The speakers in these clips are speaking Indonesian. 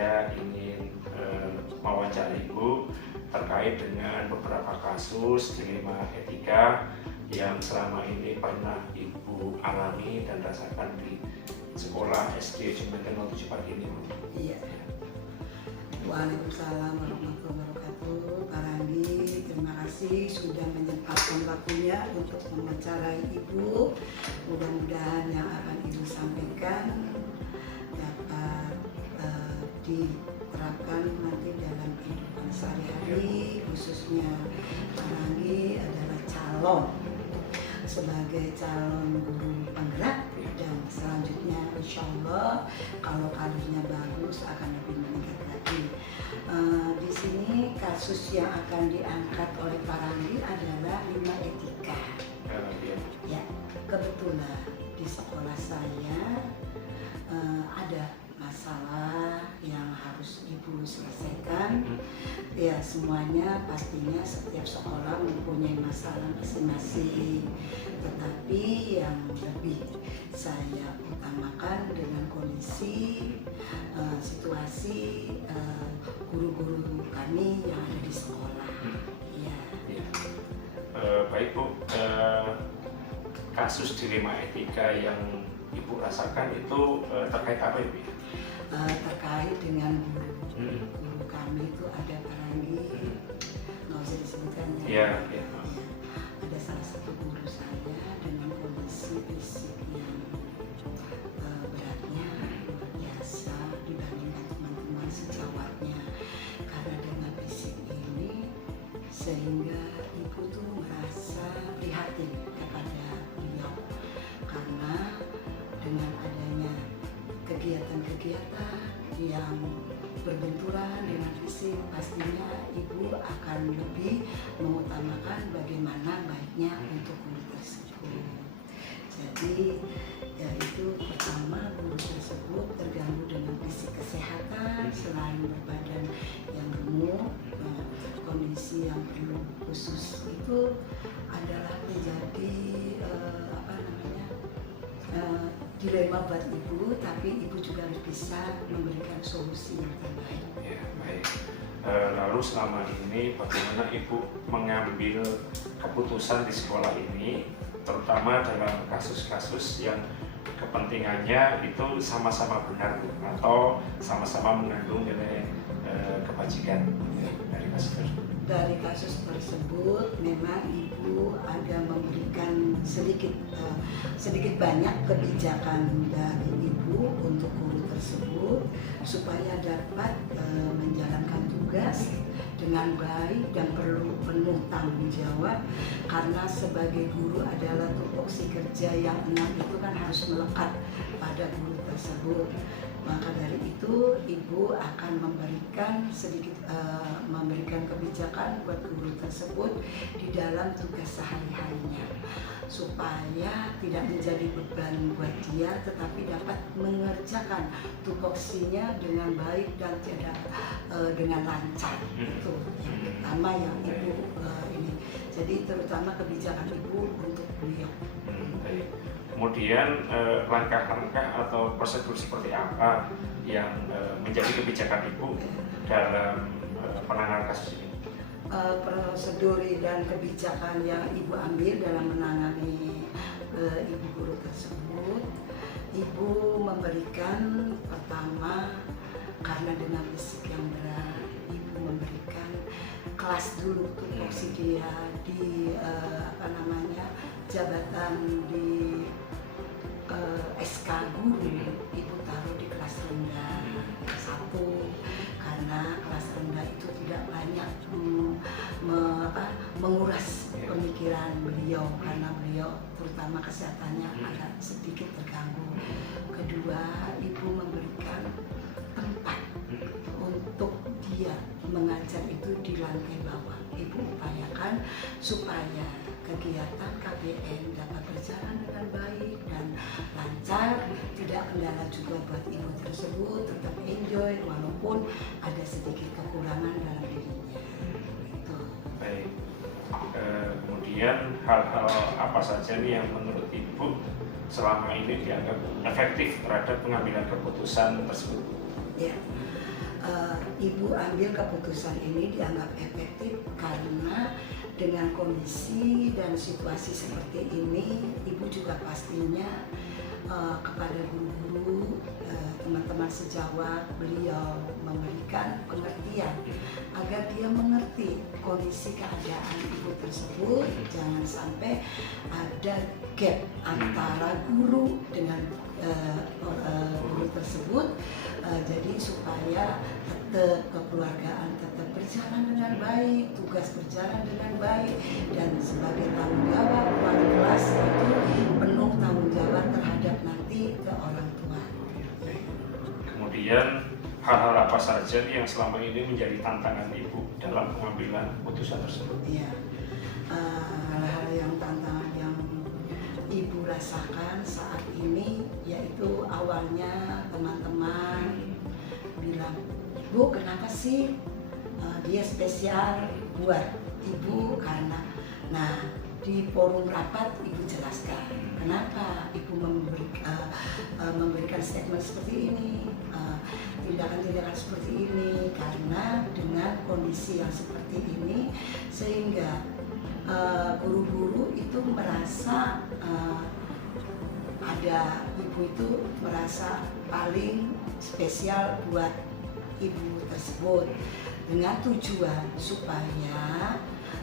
saya ingin mewawancara Ibu terkait dengan beberapa kasus dilema etika yang selama ini pernah Ibu alami dan rasakan di sekolah SD Jembatan 07 Pagi ini. Iya. Waalaikumsalam warahmatullahi wabarakatuh. Pak Randi, terima kasih sudah menyempatkan waktunya untuk mewawancarai Ibu. Mudah-mudahan yang akan Ibu sampaikan dapat diterapkan nanti dalam kehidupan sehari-hari, khususnya Pak Randi adalah sebagai calon guru penggerak, dan selanjutnya insya Allah kalau karirnya bagus akan lebih meningkat lagi. Di sini kasus yang akan diangkat oleh Pak Randi adalah 5 etika. Ya, kebetulan di sekolah saya ada masalah yang harus Ibu selesaikan. Ya, semuanya pastinya setiap sekolah mempunyai masalah masing-masing, tetapi yang lebih saya utamakan dengan kondisi situasi guru-guru kami yang ada di sekolah. Ya. Baik Bu, kasus dilema etika yang Ibu rasakan itu terkait apa Ibu? Terkait dengan guru kami itu ada Pak Randi, nggak usah disebutkan ya. Ya. Ada salah satu guru saya dengan kondisi fisik yang beratnya luar biasa dibandingkan teman-teman sejawatnya. Karena dengan fisik ini sehingga Ibu tuh merasa prihatin kepada beliau, karena dengan adanya kegiatan-kegiatan yang berbenturan dengan fisik, pastinya Ibu akan lebih mengutamakan bagaimana baiknya untuk guru tersebut. Jadi yaitu pertama, guru tersebut terganggu dengan fisik kesehatan, selain berbadan yang gemuk, kondisi yang perlu khusus itu adalah menjadi dilema buat Ibu, tapi Ibu juga harus bisa memberikan solusi yang terbaik. Ya, baik. Lalu selama ini bagaimana Ibu mengambil keputusan di sekolah ini, terutama dalam kasus-kasus yang kepentingannya itu sama-sama benar atau sama-sama mengandung nilai kebajikan dari kasus tersebut? Dari kasus tersebut memang Ibu ada memberikan sedikit banyak kebijakan dari Ibu untuk guru tersebut supaya dapat menjalankan tugas dengan baik dan perlu penuh tanggung jawab, karena sebagai guru adalah tupoksi kerja yang 6 itu kan harus melekat pada guru tersebut. Maka dari itu Ibu akan memberikan memberikan kebijakan buat guru tersebut di dalam tugas sehari-harinya, supaya tidak menjadi beban buat dia, tetapi dapat mengerjakan tupoksinya dengan baik dan tidak dengan lancar. Itu yang pertama yang Ibu ini. Jadi terutama kebijakan Ibu untuk beliau. Kemudian langkah-langkah atau prosedur seperti apa yang menjadi kebijakan Ibu dalam penanganan kasus ini? Prosedur dan kebijakan yang Ibu ambil dalam menangani Ibu guru tersebut, Ibu memberikan pertama, karena dengan fisik yang berat, Ibu memberikan kelas dulu tupoksi dia di jabatan di SK guru, Ibu taruh di kelas rendah 1, karena kelas rendah itu tidak banyak menguras pemikiran beliau, karena beliau terutama kesehatannya agak sedikit terganggu. Kedua, Ibu memberikan tempat untuk dia mengajar itu di lantai bawah. Ibu upayakan supaya kegiatan KBN dapat berjalan dengan baik dan lancar, tidak kendala juga buat Ibu tersebut, tetap enjoy walaupun ada sedikit kekurangan dalam dirinya. Itu. Baik. Kemudian hal-hal apa saja nih yang menurut Ibu selama ini dianggap efektif terhadap pengambilan keputusan tersebut? Ya, Ibu ambil keputusan ini dianggap efektif karena dengan kondisi dan situasi seperti ini, Ibu juga pastinya kepada guru-guru, teman-teman sejawat, beliau memberikan pengertian agar dia mengerti kondisi keadaan Ibu tersebut. Jangan sampai ada gap antara guru dengan guru tersebut, jadi supaya kekeluargaan tetap berjalan dengan baik, tugas berjalan dengan baik, dan sebagai tanggung jawab wali kelas itu penuh tanggung jawab terhadap nanti ke orang tua. Kemudian hal-hal apa saja nih yang selama ini menjadi tantangan Ibu dalam pengambilan keputusan tersebut? Iya, hal-hal yang tantangan yang Ibu rasakan saat ini yaitu awalnya teman-teman bilang, "Bu, kenapa sih dia spesial buat Ibu?" Karena, nah, di forum rapat Ibu jelaskan kenapa Ibu memberikan statement seperti ini, tindakan-tindakan seperti ini, karena dengan kondisi yang seperti ini sehingga guru-guru itu merasa ada Ibu itu merasa paling spesial buat Ibu tersebut, dengan tujuan supaya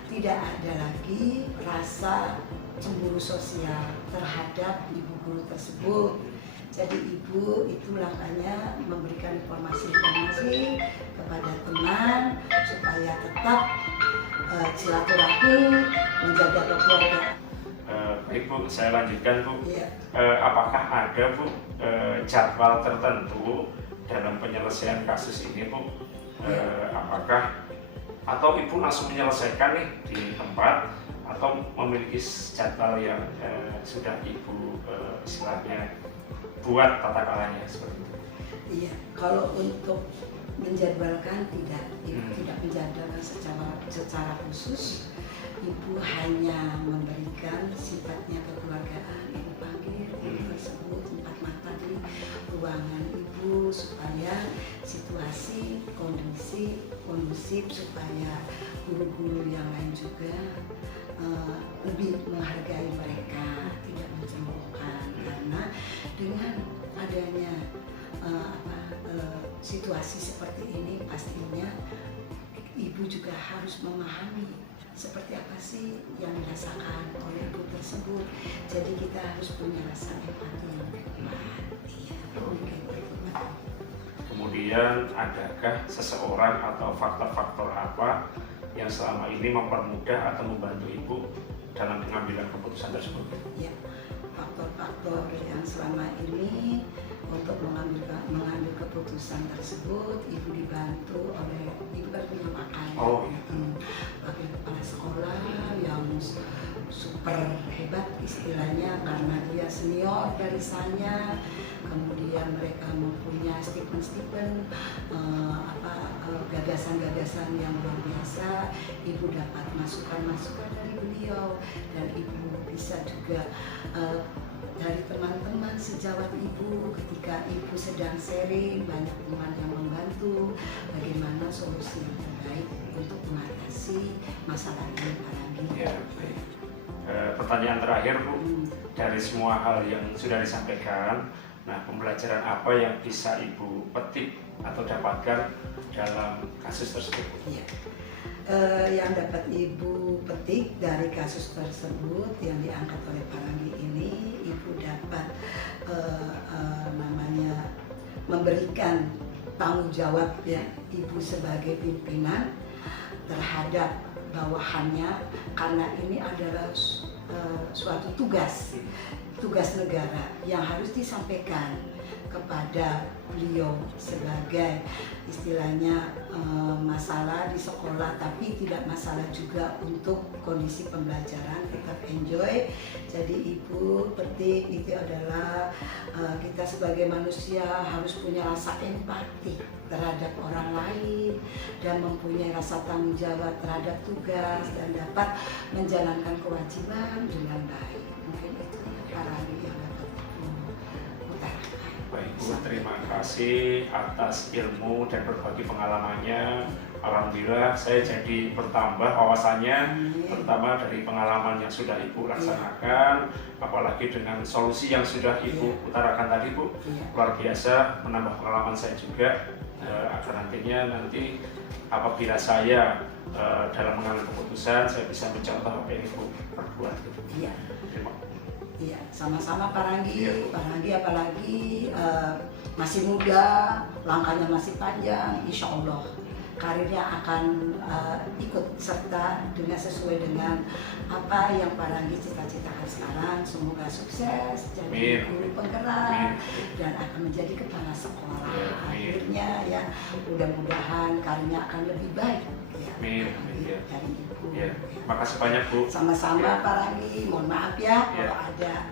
tidak ada lagi rasa cemburu sosial terhadap Ibu guru tersebut. Jadi Ibu itu langkahnya memberikan informasi-informasi kepada teman supaya tetap silaturahmi, menjaga keluarga. Baik Bu, saya lanjutkan Bu. Iya. Apakah ada Bu jadwal tertentu dalam penyelesaian kasus ini Bu? Apakah atau Ibu langsung menyelesaikan nih di tempat atau memiliki jadwal yang sudah Ibu istilahnya buat tata kalanya seperti itu? Iya, kalau untuk menjadwalkan tidak, Ibu tidak menjadwalkan secara khusus. Ibu hanya memberikan sifatnya kekeluargaan. Ibu panggil guru tersebut empat mata di ruangan Ibu supaya situasi kondisi kondusif, supaya guru-guru yang lain juga lebih menghargai mereka, tidak mencemoohkan. Karena dengan adanya situasi seperti ini, pastinya Ibu juga harus memahami seperti apa sih yang dirasakan oleh Ibu tersebut. Jadi kita harus punya rasa empati yang lebih kuat. Iya, mungkin itu. Kemudian adakah seseorang atau faktor-faktor apa yang selama ini mempermudah atau membantu Ibu dalam pengambilan keputusan tersebut? Ya, faktor-faktor yang selama ini untuk mengambil keputusan tersebut, Ibu dibantu oleh, Ibu kan punya pakai, pakai kepala sekolah yang super hebat istilahnya karena dia senior dari saya. Kemudian mereka mempunyai stipen-stipen, gagasan-gagasan yang luar biasa. Ibu dapat masukan-masukan dari beliau, dan Ibu bisa juga dari teman-teman sejawat Ibu ketika Ibu sedang sharing, banyak teman yang membantu bagaimana solusi yang terbaik untuk mengatasi masalah ini apalagi. Ya, baik. Pertanyaan terakhir Bu, dari semua hal yang sudah disampaikan, nah pembelajaran apa yang bisa Ibu petik atau dapatkan dalam kasus tersebut? Ya. Yang dapat Ibu petik dari kasus tersebut yang diangkat oleh Pak Ranggi ini, Ibu dapat memberikan tanggung jawab ya Ibu sebagai pimpinan terhadap bawahannya, karena ini adalah suatu tugas negara yang harus disampaikan kepada beliau sebagai istilahnya masalah di sekolah, tapi tidak masalah juga untuk kondisi pembelajaran, tetap enjoy. Jadi Ibu petik itu adalah kita sebagai manusia harus punya rasa empati terhadap orang lain dan mempunyai rasa tanggung jawab terhadap tugas dan dapat menjalankan kewajiban dengan baik. Mungkin itu para yang dapat utarakan. Baik Bu, terima kasih atas ilmu dan berbagi pengalamannya. Alhamdulillah saya jadi bertambah wawasannya, pertama dari pengalaman yang sudah Ibu laksanakan, apalagi dengan solusi yang sudah Ibu utarakan tadi Bu, luar biasa, menambah pengalaman saya juga, agar nanti apabila saya dalam mengambil keputusan, saya bisa mencontoh apa yang Ibu perbuat. Iya. Terima Iya, sama-sama Pak Ranggi. Iya. Pak Ranggi apalagi masih muda, langkahnya masih panjang, insya Allah karirnya akan ikut serta dengan sesuai dengan apa yang Pak Ranggi cita-citakan sekarang. Semoga sukses, jadi guru penggerak dan akan menjadi kepala sekolah. Akhirnya ya, mudah-mudahan karirnya akan lebih baik. Amin. Dari Ibu. Ya, makasih banyak Bu. Sama-sama Pak Ranggi, mohon maaf ya kalau ada